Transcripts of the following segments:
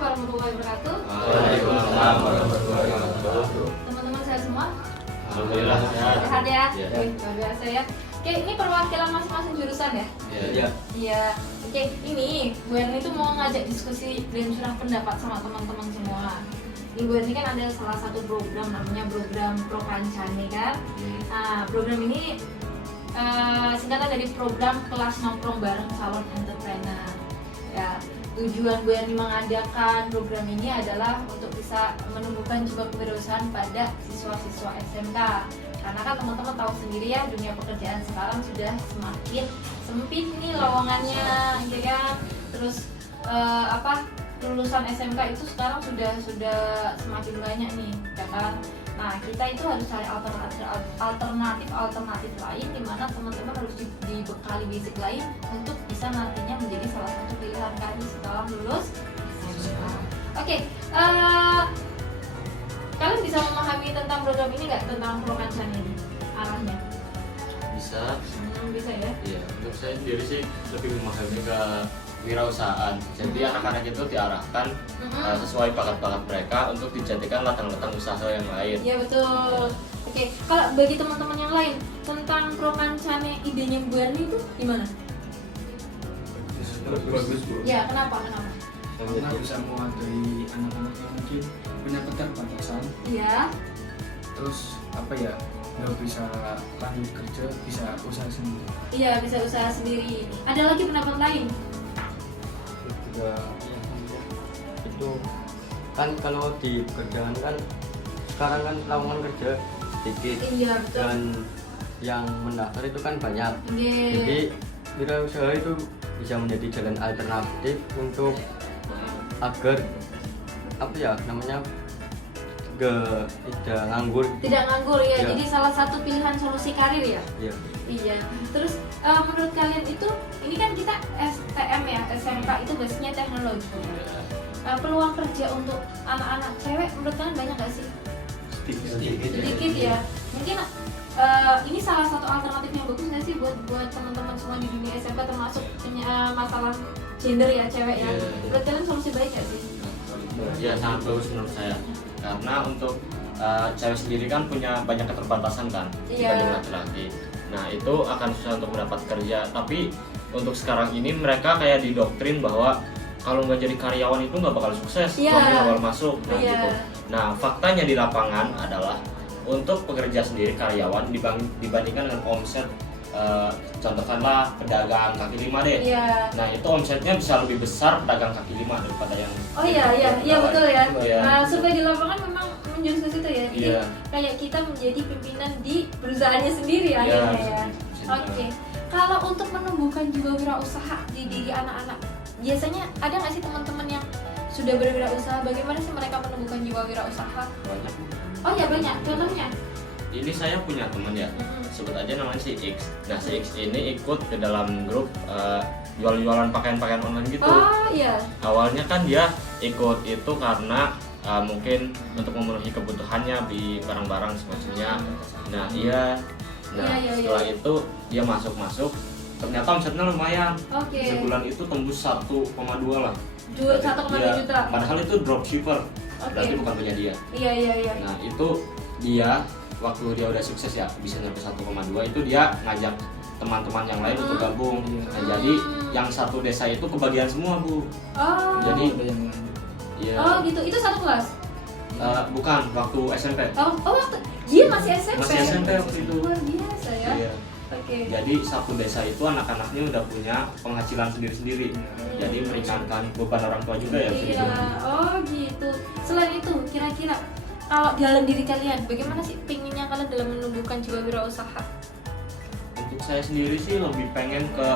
warahmatullahi wabarakatuh. Waalaikumsalam warahmatullahi wabarakatuh. Teman-teman saya semua Alhamdulillah sehat ya? Iya. Luar biasa ya. Oke, ini perwakilan masing-masing jurusan ya? Iya. Iya. Oke, ini Bu Erni tuh mau ngajak diskusi dan curah pendapat sama teman-teman semua. Di Bu Erni kan ada salah satu program namanya program Prokancane kan. Nah, program ini singkatan dari program kelas nongkrong bareng calon entrepreneur. Ya, tujuan Bu Erni mengadakan program ini adalah untuk bisa menumbuhkan jiwa kewirausahaan pada siswa-siswa SMK. Karena kan teman-teman tahu sendiri ya, dunia pekerjaan sekarang sudah semakin sempit nih lowongannya, ya kan. Terus lulusan SMK itu sekarang sudah semakin banyak nih, ya kan. Nah, kita itu harus cari alternatif lain di mana teman-teman harus dibekali basic lain untuk bisa nantinya menjadi salah satu pilihan kami setelah lulus SMK. Oke, kalian bisa memahami tentang program ini nggak, tentang Prokancane ini arahnya? Bisa. Bisa ya? Iya, untuk saya sendiri sih lebih memahami ke wirausahaan. Jadi anak-anak itu diarahkan sesuai bakat-bakat mereka untuk dijadikan ladang-ladang usaha yang lain. Iya betul. Oke, kalau bagi teman-teman yang lain tentang Prokancane idenya Bu Erni itu gimana? Bagus Bu. Ya, kenapa? Karena bisa mewadahi anak-anak yang mungkin punya keterbatasan. Iya. Terus nggak bisa lanjut kerja, bisa usaha sendiri. Iya, bisa usaha sendiri. Ada lagi pendapat lain? Juga itu kan kalau di pekerjaan kan sekarang kan lowongan kerja sedikit. Iya, betul. Dan yang mendaftar itu kan banyak. Iya. Jadi wirausaha itu bisa menjadi jalan alternatif untuk agar tidak nganggur. Tidak nganggur ya. Iya. Jadi salah satu pilihan solusi karir ya. Iya. Iya. Terus menurut kalian itu, ini kan kita STM ya, SMK itu basisnya teknologi. Peluang kerja untuk anak-anak cewek menurut kalian banyak nggak sih? Sedikit ya. Mungkin ini salah satu alternatif yang bagus nggak sih buat teman-teman semua di dunia SMK, termasuk masalah gender ya, cewek ya. Menurut kalian solusi baik nggak sih? Ya, sangat bagus menurut saya. Karena untuk cewek sendiri kan punya banyak keterbatasan kan dibanding laki-laki. Nah, itu akan susah untuk mendapat kerja. Tapi untuk sekarang ini mereka kayak didoktrin bahwa kalau nggak jadi karyawan itu nggak bakal sukses, nggak bakal masuk. Nah, gitu. Nah, faktanya di lapangan adalah untuk pekerja sendiri karyawan dibandingkan dengan omset, contohkanlah pedagang kaki lima deh. Nah, itu omsetnya bisa lebih besar pedagang kaki lima daripada yang Iya betul ya. Iya. Survei di lapangan memang menjurus ke situ ya. Jadi Iya. kayak kita menjadi pimpinan di perusahaannya sendiri Iya, akhirnya ya. bisa. Oke. Kalau untuk menumbuhkan jiwa wirausaha di diri anak-anak, biasanya ada nggak sih teman-teman yang sudah berwirausaha? Bagaimana sih mereka menumbuhkan jiwa wirausaha? Banyak. Oh ya, banyak. Contohnya? Ini saya punya teman ya, sebut aja namanya si X. Nah, si X ini ikut ke dalam grup jual-jualan pakaian-pakaian online gitu. Oh iya. Awalnya kan dia ikut itu karena mungkin untuk memenuhi kebutuhannya di barang-barang semacamnya. Nah, setelah itu dia masuk, ternyata omsetnya lumayan. Oke. Sebulan itu tembus 1,2 lah. 1,2 Iya, juta. Padahal itu dropshipper, berarti bukan punya dia. Iya. Nah, itu dia waktu dia udah sukses ya bisa nyampe 1,2, itu dia ngajak teman-teman yang lain untuk gabung. Nah, jadi yang satu desa itu kebagian semua, Bu. Oh. Jadi Ada yang lanjut. ya Oh gitu. Itu satu kelas. bukan waktu SMP. Oh waktu dia masih SMP. Masih SMP waktu itu. Luar biasa ya. Iya. Oke. Jadi satu desa itu anak-anaknya udah punya penghasilan sendiri-sendiri. Jadi meringankan beban orang tua juga ya. Iya. Oh gitu. Selain itu, kira-kira kalau dalam diri kalian, bagaimana sih pinginnya kalian dalam menumbuhkan jiwa wirausaha? Untuk saya sendiri sih lebih pengen ke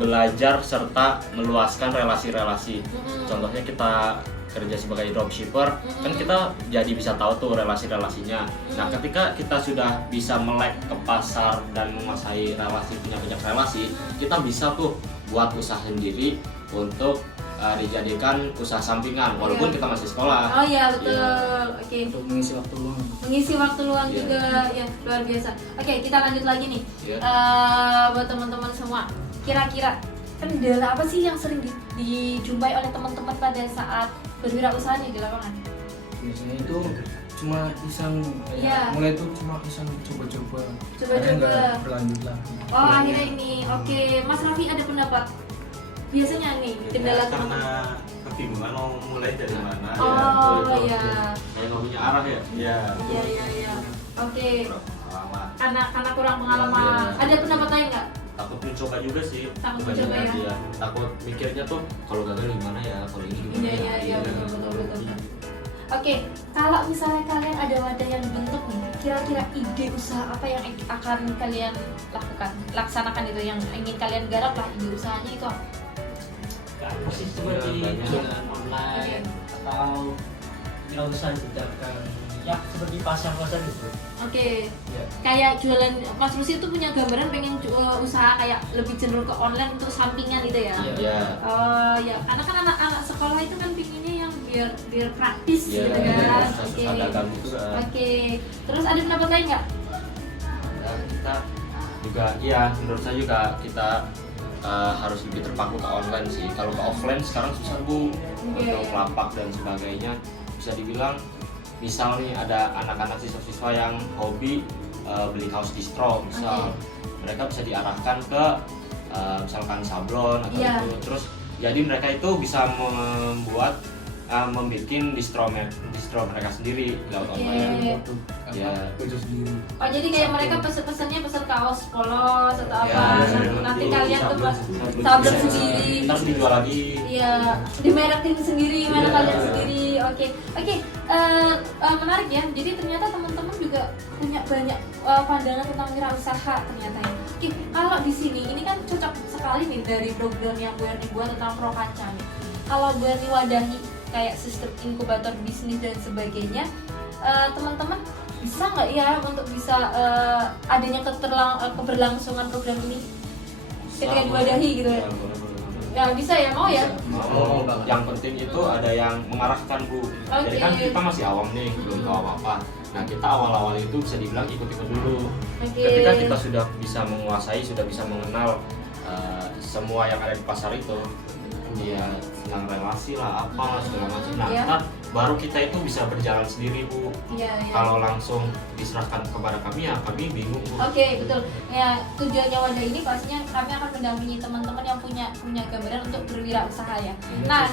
belajar serta meluaskan relasi-relasi. Contohnya kita kerja sebagai dropshipper, kan kita jadi bisa tahu tuh relasi-relasinya. Nah, ketika kita sudah bisa melek ke pasar dan menguasai relasi, punya banyak relasi, kita bisa tuh buat usaha sendiri untuk dijadikan usaha sampingan walaupun kita masih sekolah. Oh iya betul. Oke. Untuk mengisi waktu luang. Mengisi waktu luang Iya. juga ya, luar biasa. Oke, kita lanjut lagi nih. Iya. Buat teman-teman semua, kira-kira kendala apa sih yang sering dijumpai oleh teman-teman pada saat berwirausaha nih di lapangan? Biasanya itu cuma iseng kayak Iya. mulai itu cuma iseng coba-coba. Coba-coba. Akhirnya nggak berlanjut lah. Oh akhirnya ini, oke. Mas Raffi ada pendapat? Biasanya nih kendala karena teman-teman. kebingungan mau mulai dari mana. Oh betul. iya, Kayak nggak punya arah ya. Ya. iya. Oke, Pengalaman. karena kurang pengalaman. Iya. Ada pendapat lain nggak? Takut mencoba juga sih. Takut Kebanyakan mencoba ya? dia. Takut mikirnya tuh kalau gagal gimana ya, kalau ini gimana Iya ya. betul. Oke, kalau misalnya kalian ada wadah yang dibentuk nih, kira-kira ide usaha apa yang akan kalian laksanakan itu yang ingin kalian garap lah, ide usahanya itu apa? Aku sih seperti banyak. jualan online atau usaha didapatkan ya seperti pasar-pasar gitu. Oke, Ya. kayak jualan Mas Rusi itu punya gambaran pengen usaha kayak lebih cenderung ke online untuk sampingan gitu ya? Iya. Ya. Oh ya, karena kan anak-anak sekolah itu kan pinginnya yang biar praktis Iya, gitu kan. susah dagang juga. Oke, terus ada pendapat lain nggak? Ya, kita juga, ya menurut saya juga kita harus lebih terpaku ke online sih. Kalau ke offline sekarang susah Bu, untuk lapak dan sebagainya. Bisa dibilang, misal nih ada anak-anak siswa-siswa yang hobi beli kaos distro, misal mereka bisa diarahkan ke misalkan sablon atau Iya. itu. Terus jadi mereka itu bisa membuat distro mereka sendiri lewat Oke. online. Ya. Ya. Baju sendiri. Oh jadi kayak mereka pesen-pesennya pesen kaos polos atau apa? Nanti kalian tuh sablon sendiri. Ntar dijual lagi. Iya, dimerekin sendiri, merek kalian sendiri. Oke. Menarik ya. Jadi ternyata teman-teman juga punya banyak pandangan tentang wirausaha ternyata ya. Oke, kalau di sini ini kan cocok sekali nih dari program yang Bu Erni buat tentang Prokanca nih. Kalau Bu Erni wadahi kayak sistem inkubator bisnis dan sebagainya, teman-teman bisa nggak ya untuk bisa adanya keberlangsungan program ini ketika diwadahi gitu ya? Ya bisa ya, mau ya? Mau. Yang penting itu ada yang mengarahkan Bu. Jadi kan Oke. kita masih awam nih, belum tahu apa-apa. Nah kita awal-awal itu bisa dibilang ikut-ikut dulu. Oke. Ketika kita sudah bisa menguasai, sudah bisa mengenal semua yang ada di pasar itu, ya tentang relasi lah, apalah segala macam. Nah, Iya. ntar baru kita itu bisa berjalan sendiri Bu. Iya. Kalau langsung diserahkan kepada kami ya kami bingung Bu. Oke, betul. Ya, tujuannya wadah ini pastinya kami akan mendampingi teman-teman yang punya gambaran untuk berwirausaha ya. Nah,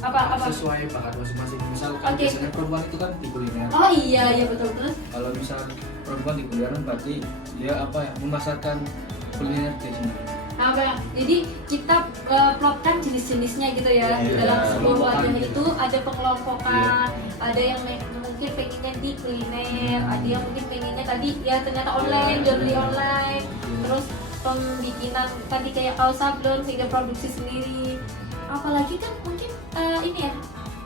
apa? Sesuai bakat masing-masing. Misal kan Oke. biasanya perempuan itu kan di kuliner. Oh iya betul. Terus Kalau misal perempuan di kuliner berarti dia memasarkan kuliner dia sendiri. apa? Jadi kita plotkan jenis-jenisnya gitu ya. Iya, Dalam sebuah wadah pengelompokan gitu. itu ada pengelompokan, ada yang mungkin pengennya di kuliner, ada yang mungkin pengennya tadi ya ternyata online, jual beli online. Terus pembikinan tadi kayak kaos sablon sehingga produksi sendiri. Apalagi kan mungkin ini ya,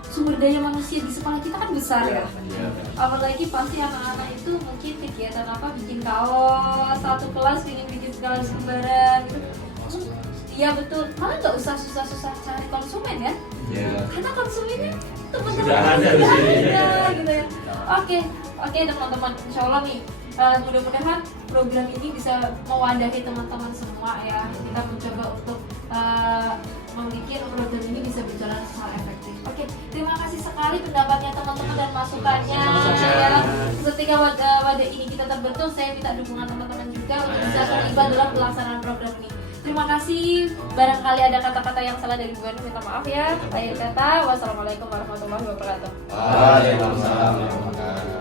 sumber daya manusia di sekolah kita kan besar ya. Apalagi pasti anak-anak itu mungkin kegiatan apa, bikin kaos, satu kelas pengen bikin kaos lembaran gitu. Iya betul, malah nggak usah susah-susah cari konsumen ya, Iya. karena konsumennya teman-teman Sudah ada di sudah sini. ada gitu ya. Oke teman-teman, insya Allah nih mudah-mudahan program ini bisa mewadahi teman-teman semua ya. Kita mencoba untuk membuat program ini bisa berjalan secara efektif. Oke, terima kasih sekali pendapatnya teman-teman dan masukannya. Ya. Ketika wadah ini kita terbentuk, saya minta dukungan teman-teman juga untuk bisa terlibat dalam pelaksanaan program ini. Terima kasih. Barangkali ada kata-kata yang salah dari Bu Erni, minta maaf ya. Akhir kata, wassalamualaikum warahmatullahi wabarakatuh. Waalaikumsalam warahmatullahi wabarakatuh.